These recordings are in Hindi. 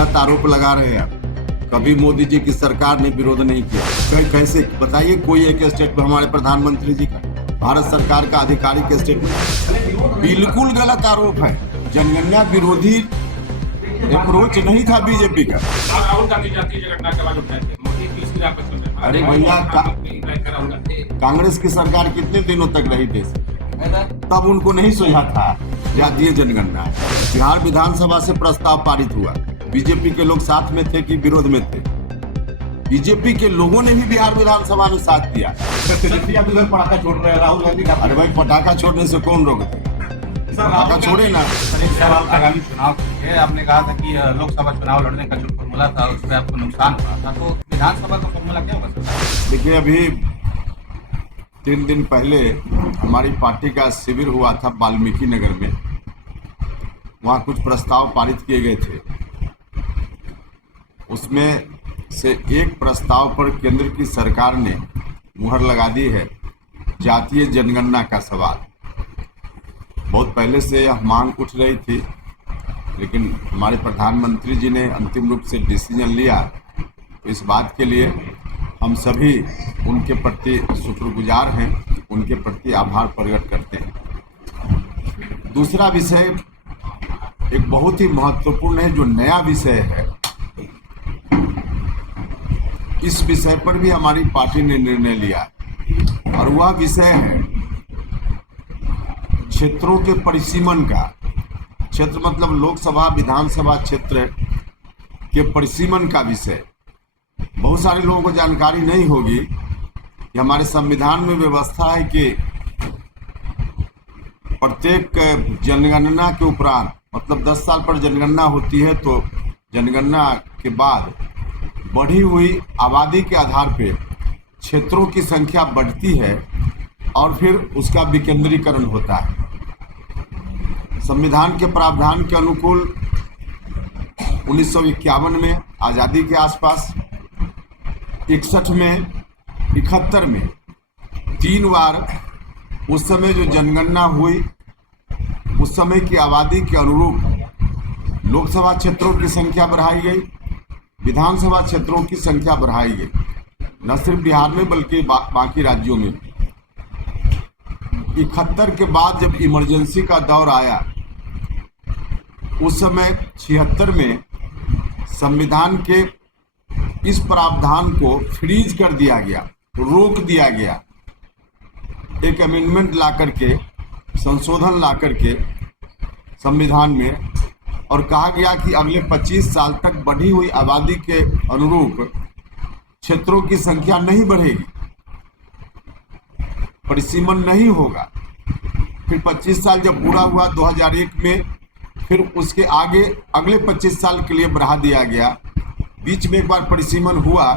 गलत आरोप लगा रहे हैं आप। कभी मोदी जी की सरकार ने विरोध नहीं किया। कैसे बताइए कोई एक स्टेटमेंट हमारे प्रधानमंत्री जी का, भारत सरकार का आधिकारिक स्टेटमेंट? बिल्कुल गलत आरोप है। जनगणना विरोधी अप्रोच नहीं था बीजेपी का। राहुल गांधी जातीय जनगणना के बाद उठाए थे, मोदी तीसरी राह पर चल रहे हैं। अरे भैया कांग्रेस की सरकार कितने दिनों तक रही देश में? तब उनको नहीं सोचा था जातीय जनगणना। बिहार विधानसभा से प्रस्ताव पारित हुआ, बीजेपी के लोग साथ में थे कि विरोध में थे? बीजेपी के लोगों ने भी बिहार विधानसभा में साथ दिया। पटाखा छोड़ रहे हैं राहुल गांधी का। अरे भाई पटाखा छोड़ने से कौन रोकते? पटाखा छोड़े ना। आगामी चुनाव के लिए आपने कहा था कि लोकसभा चुनाव लड़ने का जो फॉर्मूला था उसमें आपको नुकसान हुआ था, तो विधानसभा का फॉर्मूला क्या होगा सर? देखिए अभी 3 दिन पहले हमारी पार्टी का शिविर हुआ था वाल्मीकि नगर में। वहाँ कुछ प्रस्ताव पारित किए गए थे। उसमें से एक प्रस्ताव पर केंद्र की सरकार ने मुहर लगा दी है, जातीय जनगणना का सवाल। बहुत पहले से यह मांग उठ रही थी, लेकिन हमारे प्रधानमंत्री जी ने अंतिम रूप से डिसीजन लिया। तो इस बात के लिए हम सभी उनके प्रति शुक्रगुजार हैं, उनके प्रति आभार प्रकट करते हैं। दूसरा विषय एक बहुत ही महत्वपूर्ण है, जो नया विषय है। इस विषय पर भी हमारी पार्टी ने निर्णय लिया और वह विषय है क्षेत्रों के परिसीमन का। क्षेत्र मतलब लोकसभा विधानसभा क्षेत्र के परिसीमन का विषय। बहुत सारे लोगों को जानकारी नहीं होगी कि हमारे संविधान में व्यवस्था है कि प्रत्येक जनगणना के उपरांत, मतलब 10 साल पर जनगणना होती है, तो जनगणना के बाद बढ़ी हुई आबादी के आधार पे क्षेत्रों की संख्या बढ़ती है और फिर उसका विकेंद्रीकरण होता है। संविधान के प्रावधान के अनुकूल 1951 में आज़ादी के आसपास, 61 में, 71 में 3 बार उस समय जो जनगणना हुई, उस समय की आबादी के अनुरूप लोकसभा क्षेत्रों की संख्या बढ़ाई गई, विधानसभा क्षेत्रों की संख्या बढ़ाई गई। न सिर्फ बिहार में बल्कि बाकी राज्यों में। 71 के बाद जब इमरजेंसी का दौर आया, उस समय 76 में संविधान के इस प्रावधान को फ्रीज कर दिया गया, रोक दिया गया। एक अमेंडमेंट ला करके, संशोधन ला करके संविधान में, और कहा गया कि अगले 25 साल तक बढ़ी हुई आबादी के अनुरूप क्षेत्रों की संख्या नहीं बढ़ेगी, परिसीमन नहीं होगा। फिर 25 साल जब पूरा हुआ 2001 में, फिर उसके आगे अगले 25 साल के लिए बढ़ा दिया गया। बीच में एक बार परिसीमन हुआ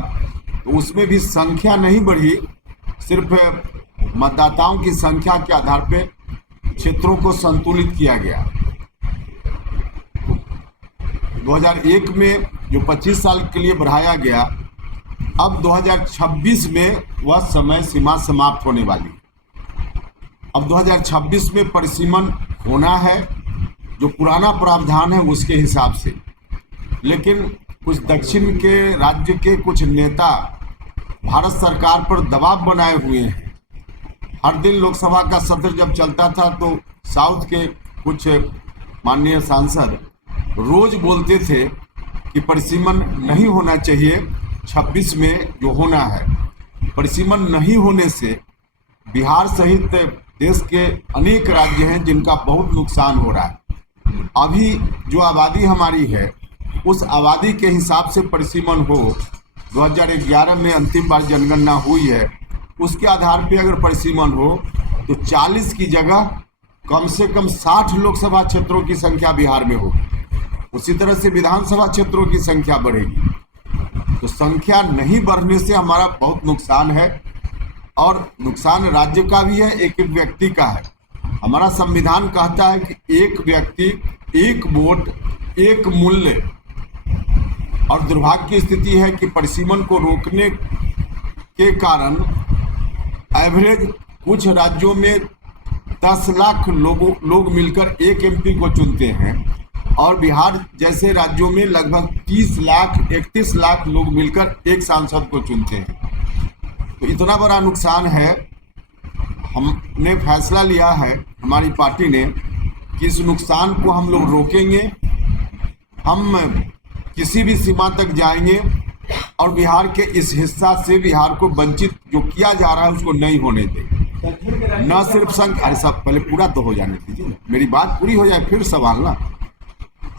तो उसमें भी संख्या नहीं बढ़ी, सिर्फ मतदाताओं की संख्या के आधार पे क्षेत्रों को संतुलित किया गया। 2001 में जो 25 साल के लिए बढ़ाया गया, अब 2026 में वह समय सीमा समाप्त होने वाली है। अब 2026 में परिसीमन होना है, जो पुराना प्रावधान है उसके हिसाब से। लेकिन कुछ दक्षिण के राज्य के कुछ नेता भारत सरकार पर दबाव बनाए हुए हैं। हर दिन लोकसभा का सत्र जब चलता था तो साउथ के कुछ माननीय सांसद रोज बोलते थे कि परिसीमन नहीं होना चाहिए, 26 में जो होना है। परिसीमन नहीं होने से बिहार सहित देश के अनेक राज्य हैं जिनका बहुत नुकसान हो रहा है। अभी जो आबादी हमारी है, उस आबादी के हिसाब से परिसीमन हो। 2011 में अंतिम बार जनगणना हुई है, उसके आधार पे अगर परिसीमन हो तो 40 की जगह कम से कम 60 लोकसभा क्षेत्रों की संख्या बिहार में होगी। उसी तरह से विधानसभा क्षेत्रों की संख्या बढ़ेगी। तो संख्या नहीं बढ़ने से हमारा बहुत नुकसान है, और नुकसान राज्य का भी है, एक एक व्यक्ति का है। हमारा संविधान कहता है कि एक व्यक्ति, एक वोट, एक मूल्य। और दुर्भाग्य की स्थिति है कि परिसीमन को रोकने के कारण एवरेज कुछ राज्यों में 10 लाख लोग मिलकर एक एमपी को चुनते हैं, और बिहार जैसे राज्यों में लगभग 30 लाख 31 लाख लोग मिलकर एक सांसद को चुनते हैं। तो इतना बड़ा नुकसान है। हमने फैसला लिया है, हमारी पार्टी ने, कि इस नुकसान को हम लोग रोकेंगे। हम किसी भी सीमा तक जाएंगे और बिहार के इस हिस्सा से बिहार को वंचित जो किया जा रहा है उसको नहीं होने देंगे। न सिर्फ संख्या, अरे सब पहले पूरा तो हो जाने दीजिए, मेरी बात पूरी हो जाए फिर सवाल ना।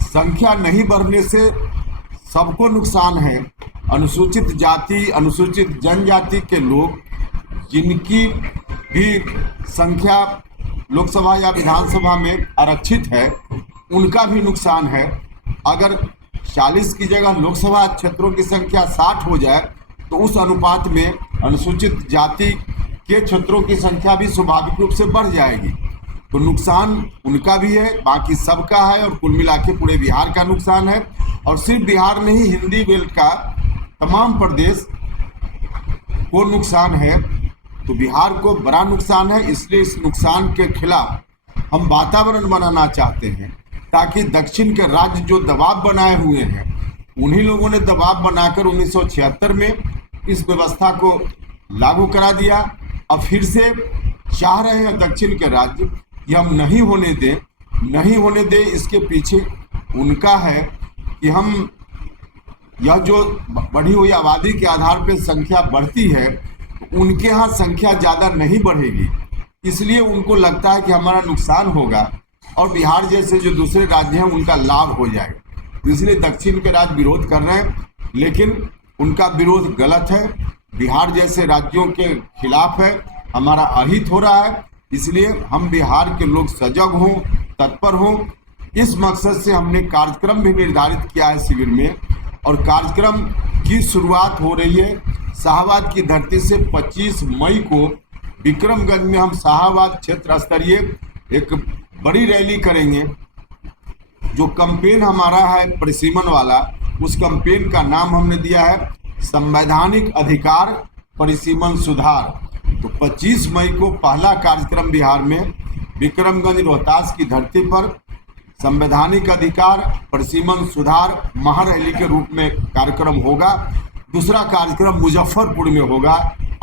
संख्या नहीं बढ़ने से सबको नुकसान है। अनुसूचित जाति, अनुसूचित जनजाति के लोग जिनकी भी संख्या लोकसभा या विधानसभा में आरक्षित है, उनका भी नुकसान है। अगर 40 की जगह लोकसभा क्षेत्रों की संख्या 60 हो जाए तो उस अनुपात में अनुसूचित जाति के क्षेत्रों की संख्या भी स्वाभाविक रूप से बढ़ जाएगी। तो नुकसान उनका भी है, बाकी सबका है, और कुल मिला के पूरे बिहार का नुकसान है। और सिर्फ बिहार नहीं, हिंदी बेल्ट का तमाम प्रदेश को नुकसान है। तो बिहार को बड़ा नुकसान है। इसलिए इस नुकसान के खिलाफ हम वातावरण बनाना चाहते हैं, ताकि दक्षिण के राज्य जो दबाव बनाए हुए हैं, उन्हीं लोगों ने दबाव बनाकर 1976 में इस व्यवस्था को लागू करा दिया। अब फिर से चाह रहे हैं दक्षिण के राज्य कि हम नहीं होने दें, नहीं होने दें। इसके पीछे उनका है कि हम यह जो बढ़ी हुई आबादी के आधार पर संख्या बढ़ती है, उनके यहाँ संख्या ज़्यादा नहीं बढ़ेगी, इसलिए उनको लगता है कि हमारा नुकसान होगा और बिहार जैसे जो दूसरे राज्य हैं उनका लाभ हो जाएगा। इसलिए दक्षिण के राज्य विरोध कर रहे हैं, लेकिन उनका विरोध गलत है, बिहार जैसे राज्यों के खिलाफ है, हमारा अहित हो रहा है। इसलिए हम बिहार के लोग सजग हों, तत्पर हों। इस मकसद से हमने कार्यक्रम भी निर्धारित किया है शिविर में, और कार्यक्रम की शुरुआत हो रही है शाहबाद की धरती से। 25 मई को विक्रमगंज में हम शाहबाद क्षेत्र स्तरीय एक बड़ी रैली करेंगे। जो कैंपेन हमारा है परिसीमन वाला, उस कैंपेन का नाम हमने दिया है संवैधानिक अधिकार परिसीमन सुधार। तो 25 मई को पहला कार्यक्रम बिहार में विक्रमगंज रोहतास की धरती पर संवैधानिक अधिकार परिसीमन सुधार महारैली के रूप में कार्यक्रम होगा। दूसरा कार्यक्रम मुजफ्फरपुर में होगा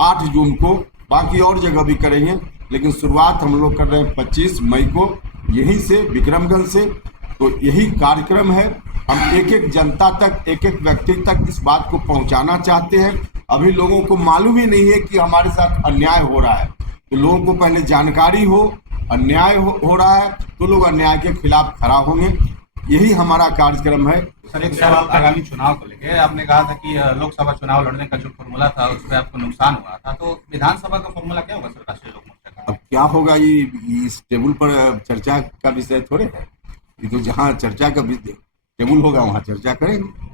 8 जून को, बाकी और जगह भी करेंगे, लेकिन शुरुआत हम लोग कर रहे हैं 25 मई को यहीं से, विक्रमगंज से। तो यही कार्यक्रम है। हम एक एक जनता तक, एक एक व्यक्ति तक इस बात को पहुंचाना चाहते हैं। अभी लोगों को मालूम ही नहीं है कि हमारे साथ अन्याय हो रहा है। तो लोगों को पहले जानकारी हो, अन्याय हो रहा है तो लोग अन्याय के खिलाफ खड़ा होंगे। यही हमारा कार्यक्रम है। सर, एक सवाल आगामी चुनाव को लेके, आपने कहा था कि लोकसभा चुनाव लड़ने का जो फॉर्मूला था उस पर आपको नुकसान हुआ था, तो विधानसभा का फॉर्मूला क्या होगा सर राष्ट्रीय लोक मोर्चा का? अब क्या होगा, ये इस टेबल पर चर्चा का विषय थोड़े है। ये तो जहाँ चर्चा का टेबल होगा वहाँ चर्चा करेंगे।